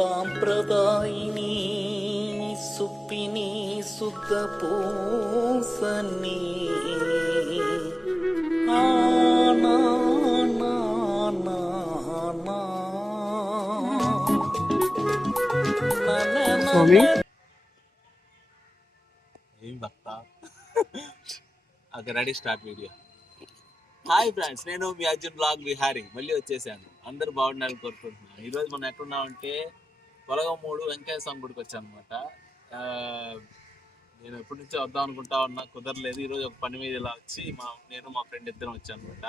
సాంప్రదాయిని సుప్పిని సుఖ పూసని స్వామి ఏం భక్త ready start video. Hi friends, నేను మీ అర్జున్ బ్లాగ్ విహారీ మళ్ళీ వచ్చేసాను. అందరూ బాగుండాలని కోరుకుంటున్నాను. ఈరోజు మనం ఎక్కడున్నామంటే పొలగమూడు వెంకయ్య స్వామి గుడికి వచ్చాను అనమాట. నేను ఎప్పటి నుంచో వద్దాం అనుకుంటా ఉన్నా, కుదరలేదు. ఈరోజు ఒక పని మీద ఇలా వచ్చి నేను మా ఫ్రెండ్ ఇద్దరం వచ్చాను అనమాట.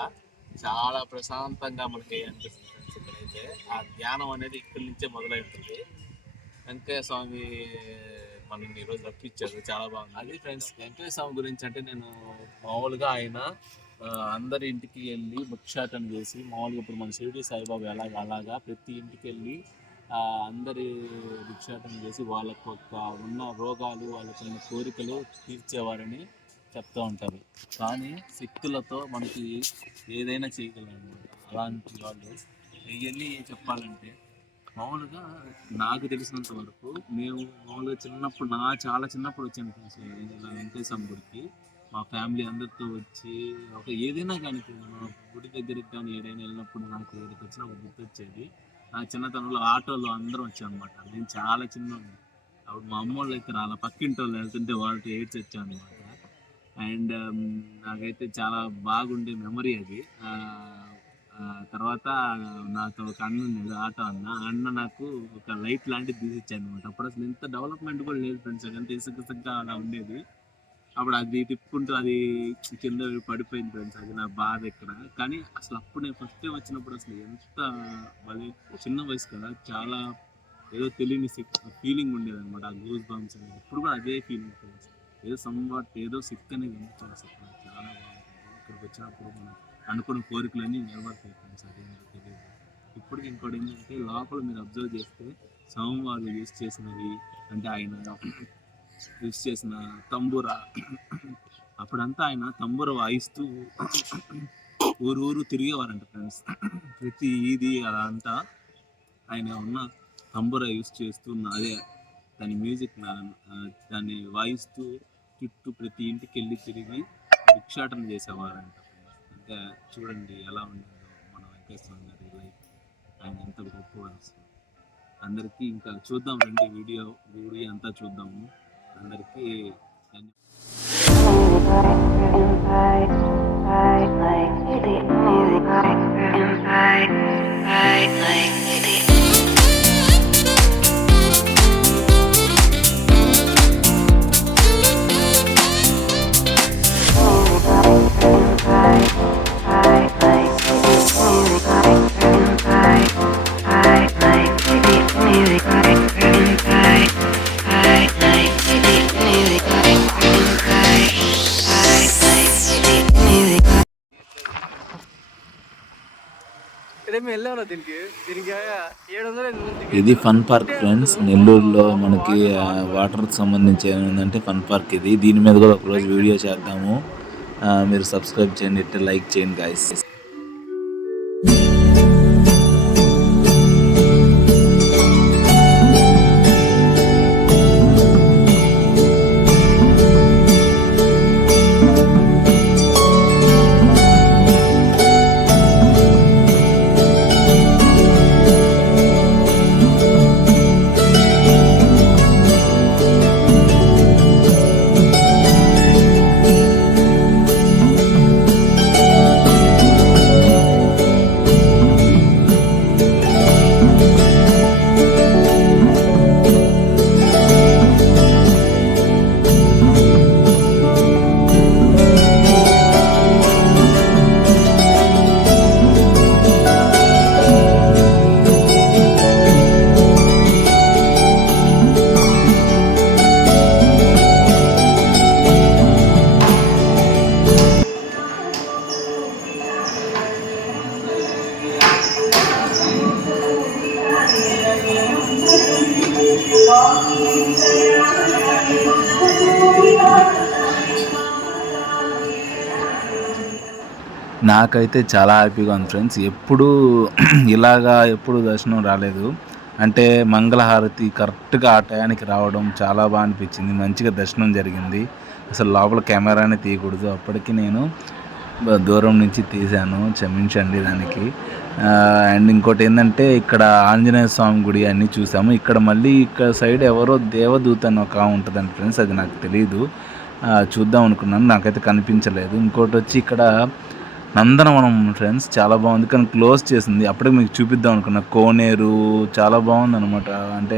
చాలా ప్రశాంతంగా మనకి అనిపిస్తుంది ఫ్రెండ్స్. ఇక్కడైతే ఆ ధ్యానం అనేది ఇక్కడి నుంచే మొదలై ఉంటుంది. వెంకయ్య స్వామి మనల్ని ఈరోజు రప్పించారు, చాలా బాగుంది. అది ఫ్రెండ్స్, వెంకయ్య స్వామి గురించి అంటే నేను మామూలుగా ఆయన అందరి ఇంటికి వెళ్ళి భిక్షాటన చేసి, మామూలుగా ఇప్పుడు మన షిరిడి సాయిబాబా అలాగా ప్రతి ఇంటికి వెళ్ళి అందరి భిక్షాటన చేసి వాళ్ళకు ఉన్న రోగాలు, వాళ్ళకు ఉన్న కోరికలు తీర్చేవారని చెప్తూ ఉంటారు. కానీ శక్తులతో మనకి ఏదైనా చేయగలరు అలాంటి వాళ్ళు. ఇవన్నీ చెప్పాలంటే మామూలుగా నాకు తెలిసినంత వరకు మేము మామూలుగా చిన్నప్పుడు చాలా చిన్నప్పుడు వచ్చాను ఫ్రెండ్స్ వెంకటేశ్వర గుడికి. మా ఫ్యామిలీ అందరితో వచ్చి ఏదైనా కానీ మా గుడి దగ్గరికి కానీ ఏదైనా వెళ్ళినప్పుడు నాకు ఏదైతే వచ్చినా ఒక గుర్తు వచ్చేది. నా చిన్నతనంలో ఆటోలో అందరం వచ్చాను అనమాట. నేను చాలా చిన్నవాడిని అప్పుడు. మా అమ్మ వాళ్ళు అయితే అలా పక్కింటి వాళ్ళు వెళ్తుంటే వాళ్ళతో ఏడ్చి వచ్చాను అనమాట. అండ్ నాకైతే చాలా బాగుండే మెమరీ అది. తర్వాత నాతో ఒక అన్న ఉండేది, ఆటో అన్న నాకు ఒక లైట్ లాంటిది తీసిచ్చాను అనమాట. అప్పుడు అసలు ఇంత డెవలప్మెంట్ కూడా లేదు ఫ్రెండ్స్, అంత ఇసుకగా అలా ఉండేది. అప్పుడు అది తిప్పుకుంటూ అది కింద పడిపోయింది ఫ్రెండ్స్. అది నా బాధ ఇక్కడ. కానీ అసలు అప్పుడు నేను ఫస్ట్ టైం వచ్చినప్పుడు అసలు ఎంత అది చిన్న వయసు కదా, చాలా ఏదో తెలియని ఫీలింగ్ ఉండేది అనమాట. ఆ గూస్ బంప్స్ అనేది ఇప్పుడు కూడా అదే ఫీలింగ్ ఫ్రెండ్స్. ఏదో సంవాట్ ఏదో సిక్ అనేది అనిపించాలి అసలు. చాలా బాగుంటుంది ఇక్కడికి వచ్చినప్పుడు. మనం అనుకున్న కోరికలన్నీ నెరవేరుతాయి ఫ్రెండ్స్. అదేంటో తెలియదు. ఇప్పటికి ఇంకోటి ఏంటంటే లోపల మీరు అబ్జర్వ్ చేస్తే స్వామివారు యూజ్ చేసినవి అంటే ఆయన యూజ్ చేసిన తంబూరా, అప్పుడంతా ఆయన తంబూర వాయిస్తూ ఊరు తిరిగేవారంట ఫ్రెండ్స్. ప్రతి ఈది అదంతా ఆయన ఉన్న తంబూర యూజ్ చేస్తూ అదే దాని మ్యూజిక్ దాన్ని వాయిస్తూ చుట్టూ ప్రతి ఇంటికి వెళ్ళి తిరిగి భిక్షాటన చేసేవారంట. అంటే చూడండి ఎలా ఉండేదో మన వెంకటేశ్వర గారి లైఫ్. ఆయన ఎంత గొప్పవారు. అందరికీ ఇంకా చూద్దాం రండి, వీడియో అంతా చూద్దాము. అందరికీ ఇది ఫన్ పార్క్ ఫ్రెండ్స్. నెల్లూరులో మనకి వాటర్కి సంబంధించి ఏంటంటే ఫన్ పార్క్ ఇది. దీని మీద కూడా ఒకరోజు వీడియో చేద్దాము. మీరు సబ్స్క్రైబ్ చేయండి, లైక్ చేయండి గైస్. నాకైతే చాలా హ్యాపీగా ఉంది ఫ్రెండ్స్. ఎప్పుడు ఇలాగా ఎప్పుడు దర్శనం రాలేదు. అంటే మంగళహారతి కరెక్ట్గా ఆ టయానికి రావడం చాలా బాగా అనిపించింది. మంచిగా దర్శనం జరిగింది. అసలు లోపల కెమెరానే తీయకూడదు, అప్పటికి నేను దూరం నుంచి తీశాను, క్షమించండి దానికి. అండ్ ఇంకోటి ఏంటంటే ఇక్కడ ఆంజనేయ స్వామి గుడి అన్నీ చూసాము. ఇక్కడ మళ్ళీ ఇక్కడ సైడ్ ఎవరో దేవదూత అని ఒక ఉంటుందండి ఫ్రెండ్స్, అది నాకు తెలియదు. చూద్దాం అనుకున్నాను, నాకైతే కనిపించలేదు. ఇంకోటి వచ్చి ఇక్కడ నందనవనం ఫ్రెండ్స్, చాలా బాగుంది కానీ క్లోజ్ చేసింది. అప్పుడే మీకు చూపిద్దాం అనుకున్నా. కోనేరు చాలా బాగుంది అనమాట, అంటే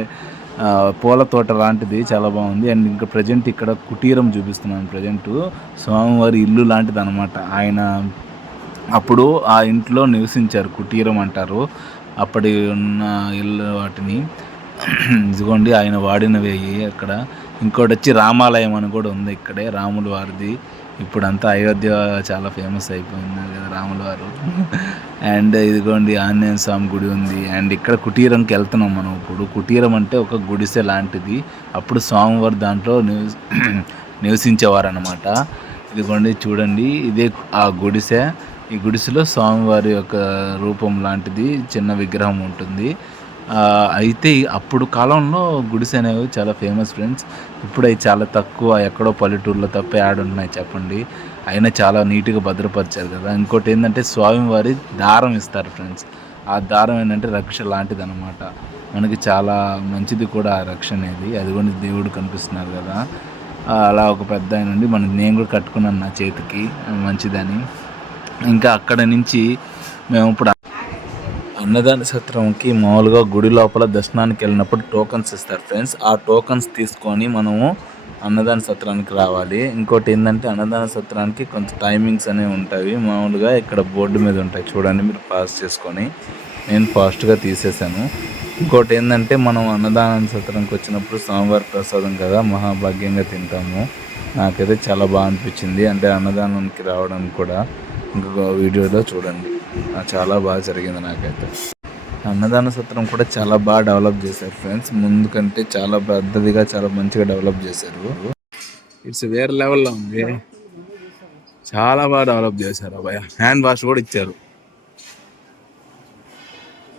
పూల తోట లాంటిది చాలా బాగుంది. అండ్ ఇంకా ప్రజెంట్ ఇక్కడ కుటీరం చూపిస్తున్నాను. ప్రజెంట్ స్వామివారి ఇల్లు లాంటిది అనమాట. ఆయన అప్పుడు ఆ ఇంట్లో నివసించారు, కుటీరం అంటారు అప్పటి ఉన్న ఇల్లు వాటిని. ఇదిగోండి ఆయన వాడినవి అక్కడ. ఇంకోటి వచ్చి రామాలయం అని కూడా ఉంది ఇక్కడే, రాముల వారిది. ఇప్పుడంతా అయోధ్య చాలా ఫేమస్ అయిపోయింది కదా రాముల వారు. అండ్ ఇదిగోండి ఆంజనేయ స్వామి గుడి ఉంది. అండ్ ఇక్కడ కుటీరంకి వెళ్తున్నాం మనం ఇప్పుడు. కుటీరం అంటే ఒక గుడిసె లాంటిది, అప్పుడు స్వామివారు దాంట్లో నివసించేవారు అనమాట. ఇదిగోండి చూడండి, ఇదే ఆ గుడిసె. ఈ గుడిసెలో స్వామివారి యొక్క రూపం లాంటిది చిన్న విగ్రహం ఉంటుంది. అయితే అప్పుడు కాలంలో గుడిసె అనేవి చాలా ఫేమస్ ఫ్రెండ్స్. ఇప్పుడు అవి చాలా తక్కువ, ఎక్కడో పల్లెటూరులో తప్ప యాడున్నాయి చెప్పండి. అయినా చాలా నీట్గా భద్రపరిచారు కదా. ఇంకోటి ఏంటంటే స్వామివారి దారం ఇస్తారు ఫ్రెండ్స్. ఆ దారం ఏంటంటే రక్ష లాంటిది అనమాట, మనకి చాలా మంచిది కూడా ఆ రక్ష అనేది. అది కూడా దేవుడు కనిపిస్తున్నారు కదా, అలా ఒక పెద్ద ఆయన నుండి నేను కూడా కట్టుకున్నాను నా చేతికి, మంచిదని. ఇంకా అక్కడ నుంచి మేము ఇప్పుడు అన్నదాన సత్రంకి మామూలుగా గుడి లోపల దర్శనానికి వెళ్ళినప్పుడు టోకన్స్ ఇస్తారు ఫ్రెండ్స్. ఆ టోకన్స్ తీసుకొని మనము అన్నదాన సత్రానికి రావాలి. ఇంకోటి ఏంటంటే అన్నదాన సత్రానికి కొంత టైమింగ్స్ అనేవి ఉంటాయి. మామూలుగా ఇక్కడ బోర్డు మీద ఉంటాయి చూడండి, మీరు పాస్ చేసుకొని. నేను ఫాస్ట్గా తీసేసాను. ఇంకోటి ఏంటంటే మనం అన్నదాన సత్రానికి వచ్చినప్పుడు స్వామివారి ప్రసాదం కదా, మహాభాగ్యంగా తింటాము. నాకైతే చాలా బాగా అనిపించింది, అంటే అన్నదానానికి రావడానికి కూడా. ఇంకొక వీడియోలో చూడండి, చాలా బాగా జరిగింది నాకైతే. అన్నదాన సత్రం కూడా చాలా బాగా డెవలప్ చేశారు ఫ్రెండ్స్, ముందు కంటే చాలా పెద్దదిగా చాలా మంచిగా డెవలప్ చేశారు. ఇట్స్ వేరే లెవెల్లో ఉంది, చాలా బాగా డెవలప్ చేశారు. అబ్బాయి హ్యాండ్ వాష్ కూడా ఇచ్చారు.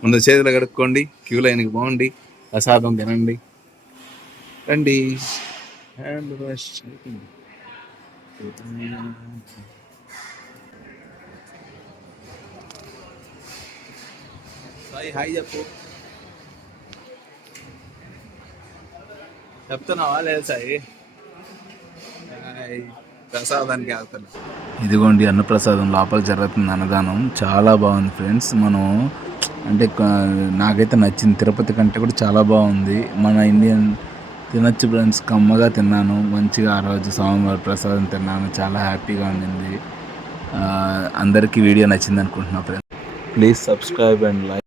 ముందు చేతులు కడుక్కోండి, క్యూ లైన్కి బాగుండి, ప్రసాదం తినండి, రండి. హ్యాండ్ వాష్ హాయ్ చెప్పు, చెప్తున్నావా లేదు సాయి? ప్రసాదానికి వెళ్తాను. ఇదిగోండి అన్నప్రసాదం లోపల జరుగుతుంది అన్నదానం, చాలా బాగుంది ఫ్రెండ్స్. మనం అంటే నాకైతే నచ్చింది, తిరుపతి కంటే కూడా చాలా బాగుంది. మన ఇండియన్ తినొచ్చు ఫ్రెండ్స్, కమ్మగా తిన్నాను మంచిగా. ఆ రోజు స్వామివారి ప్రసాదం తిన్నాను, చాలా హ్యాపీగా ఉండింది. అందరికీ వీడియో నచ్చింది అనుకుంటున్నా friends. Please subscribe and like.